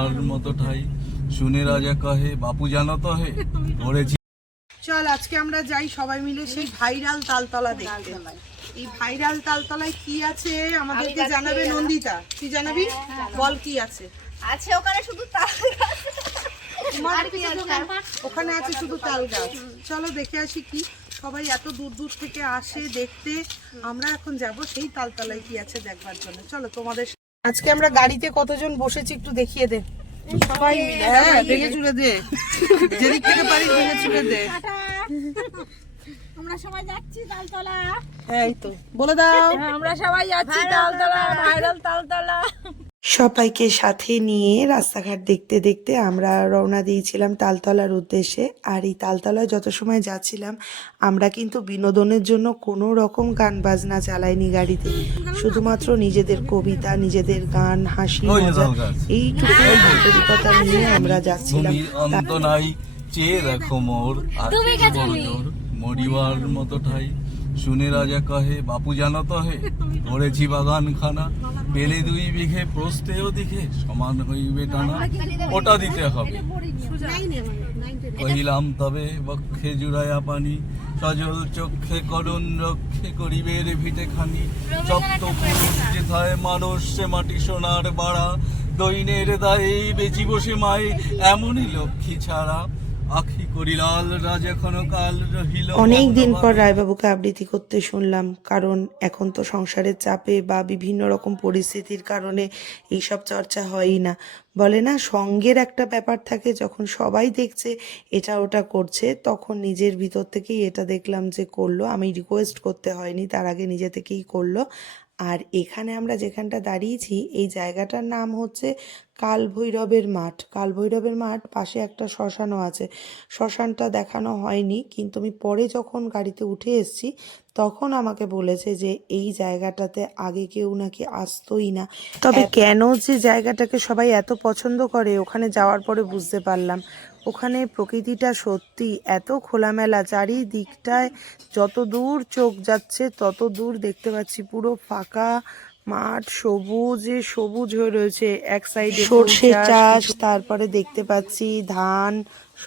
আর মতো ঠাই। শুনে রাজা কহে বাপু জানো তো হে? করেছি চল আজকে আমরা যাই সবাই মিলে সেই ভাইরাল তালতলা দেখতে। এই ভাইরাল তালতলায় কি আছে আমাদেরকে জানাবে নন্দিতা। তুই জানাবি? বল কি আছে? আছে ওখানে শুধু তাল? ওখানে আছে শুধু তাল গাছ। চলো দেখে আসি কি। সবাই এত দূর দূর থেকে আসে দেখতে। আমরা এখন যাব সেই তালতলায় কি আছে দেখবার জন্য। চলো তোমাদের আজকে আমরা গাড়িতে কতজন বসেছি একটু দেখিয়ে দে। সবাই মিলে হ্যাঁ ভেঙে চুড়ে দে। যেদিক থেকে পারি ভেঙে চুড়ে দে। আমরা সবাই যাচ্ছি তালতলা। হ্যাঁ এই তো। বলে দাও। আমরা সবাই যাচ্ছি তালতলা ভাইরাল তালতলা। সবাইকে সাথে নিয়ে রাস্তাঘাট দেখতে দেখতে আমরা রওনা দিয়েছিলাম তালতলার উদ্দেশ্যে। আর এই তালতলায় যত সময় যাচ্ছিলাম আমরা কিন্তু বিনোদনের জন্য কোনো রকম গান বাজনা চালাইনি গাড়িতে। শুধুমাত্র নিজেদের কবিতা নিজেদের গান হাসি মজা এইটুকু আন্তরিকতা নিয়ে আমরা যাচ্ছিলাম। দেখো মোর। মরিবার মতো ঠাই। শুনে রাজা কহে, বাপু জানো তো হে, করেছি বাগান খানা পেলে দুই বিঘে প্রস্তেও দিঘে, সমান হইবে টানা। ওটা দিতে হবে। কহিলাম, তবে বক্ষে জুড়ায়া পানি, সজল চক্ষে করুণ রক্ষে করিবের ভিটে খানি। পুরুষ যেথায় মানুষ, সে মাটি সোনার বাড়া। দৈনের দায়ে বেচি বসে মায়ে, এমনই লক্ষ্মী ছাড়া। অনেক দিন পর রায়বাবুকে আবৃত্তি করতে শুনলাম কারণ এখন তো সংসারের চাপে বা বিভিন্ন রকম পরিস্থিতির কারণে এইসব চর্চা হয়ই না। বলে না সঙ্গের একটা ব্যাপার থাকে যখন সবাই দেখছে এটা ওটা করছে তখন নিজের ভিতর থেকেই এটা দেখলাম যে করল। আমি রিকোয়েস্ট করতে হয়নি তার আগে নিজে থেকেই করল। আর এখানে আমরা যেখানটা দাঁড়িয়েছি এই জায়গাটার নাম হচ্ছে কালভৈরবের মাঠ। কালভৈরবের মাঠ পাশে একটা শ্মশানও আছে। শ্মশানটা দেখানো হয়নি কিন্তু আমি পরে যখন গাড়িতে উঠে এসেছি তখন আমাকে বলেছে যে এই জায়গাটাতে আগে কেউ নাকি আসতোই না। তবে কেন যে জায়গাটাকে সবাই এত পছন্দ করে ওখানে যাওয়ার পরে বুঝতে পারলাম। ওখানে প্রকৃতিটা সত্যি এত খোলামেলা চারিদিকটায় যত দূর চোখ যাচ্ছে তত দূর দেখতে পাচ্ছি পুরো ফাঁকা মাঠ সবুজে সবুজ হয়ে রয়েছে। এক সাইডে সর্ষে চাষ তারপরে দেখতে পাচ্ছি ধান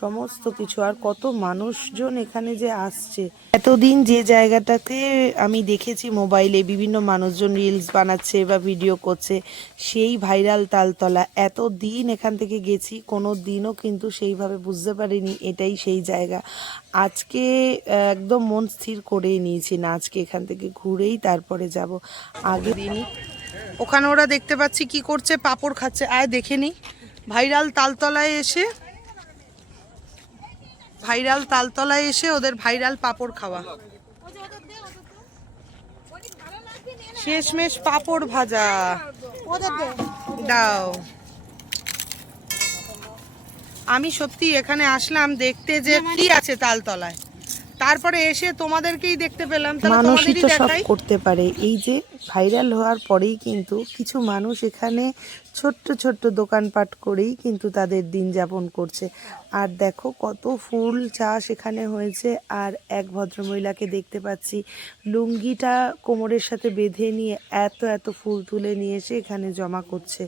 সমস্ত কিছু। আর কত মানুষজন এখানে যে আসছে। এতদিন যে জায়গাটাতে আমি দেখেছি মোবাইলে বিভিন্ন মানুষজন রিলস বানাচ্ছে বা ভিডিও করছে, সেই ভাইরাল তালতলা। এত দিন এখান থেকে গেছি কোনো দিনও কিন্তু সেইভাবে বুঝতে পারিনি, এটাই সেই জায়গা। আজকে একদম মন স্থির করেই নিয়েছি না, আজকে এখান থেকে ঘুরেই তারপরে যাব। আগে দিনই ওখানে ওরা দেখতে পাচ্ছি কি করছে, পাপড় খাচ্ছে। আয় দেখে নি। ভাইরাল তালতলায় এসে ভাইরাল তালতলায় এসে ওদের ভাইরাল পাপড় খাওয়া। শেষমেশ পাপড় ভাজা। দাও। আমি সত্যি এখানে আসলাম দেখতে যে কি আছে তালতলায়। তারপরে এসে তোমাদেরকেই দেখতে পেলাম মানুষই তো সব করতে পারে। এই যে ভাইরাল হওয়ার পরেই কিন্তু কিছু মানুষ এখানে ছোট্ট ছোট্ট দোকানপাট করেই কিন্তু তাদের দিন যাপন করছে। আর দেখো কত ফুল চাষ এখানে হয়েছে আর এক ভদ্রমহিলাকে দেখতে পাচ্ছি লুঙ্গিটা কোমরের সাথে বেঁধে নিয়ে এত এত ফুল তুলে নিয়ে এসে এখানে জমা করছে।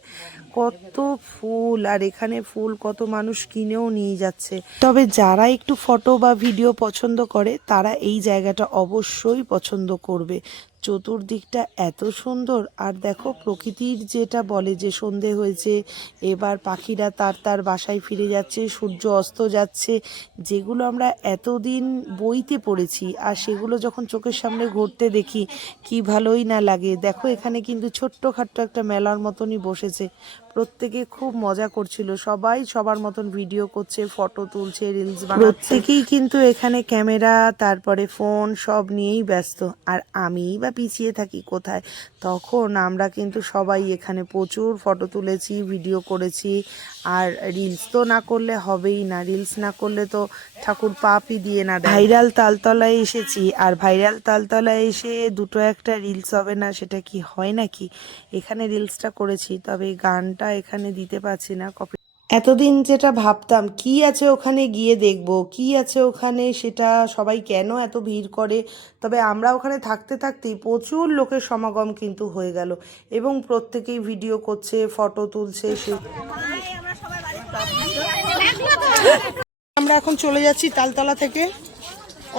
কত ফুল আর এখানে ফুল কত মানুষ কিনেও নিয়ে যাচ্ছে। তবে যারা একটু ফটো বা ভিডিও পছন্দ করে তারা এই জায়গাটা অবশ্যই পছন্দ করবে। চতুর্দিকটা এত সুন্দর। আর দেখো, প্রকৃতির যেটা বলে যে সন্ধে হয়েছে, এবার পাখিরা তার তার বাসায় ফিরে যাচ্ছে, সূর্য অস্ত যাচ্ছে, যেগুলো আমরা এতদিন বইতে পড়েছি, আর সেগুলো যখন চোখের সামনে ঘুরতে দেখি, কি ভালোই না লাগে। দেখো, এখানে কিন্তু ছোট্ট ছোট্টখাট্ট একটা মেলার মতনই বসেছে। প্রত্যেকে খুব মজা করছিল। সবাই সবার মতন ভিডিও করছে, ফটো তুলছে রিলস বানাচ্ছে। প্রত্যেকেই কিন্তু এখানে ক্যামেরা, তারপরে ফোন সব নিয়েই ব্যস্ত। আর আমিই বা পিছিয়ে থাকি কোথায়? তখন আমরা কিন্তু সবাই এখানে প্রচুর ফটো তুলেছি ভিডিও করেছি। আর রিলস তো না করলে হবেই না। রিলস না করলে তো ঠাকুর পাপই দিয়ে না ভাইরাল তালতলায় এসেছি। আর ভাইরাল তালতলায় এসে দুটো একটা রিলস হবে না, সেটা কি হয় নাকি? এখানে রিলসটা করেছি, তবে গানটা এখানে দিতে পারছি না কপি এতদিন যেটা ভাবতাম, কি আছে ওখানে গিয়ে দেখব, কি আছে ওখানে সেটা সবাই কেন এত ভিড় করে? তবে আমরা ওখানে থাকতে থাকতেই প্রচুর লোকের সমাগম কিন্তু হয়ে গেল এবং প্রত্যেকেই ভিডিও করছে ফটো তুলছে, সে আমরা এখন চলে যাচ্ছি তালতলা থেকে।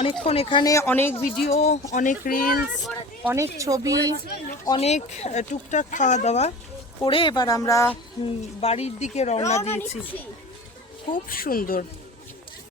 অনেকক্ষণ এখানে অনেক ভিডিও অনেক রিলস অনেক ছবি, অনেক টুকটাক খাওয়া দাওয়া। করে এবার আমরা বাড়ির দিকে রওনা দিয়েছি। খুব সুন্দর।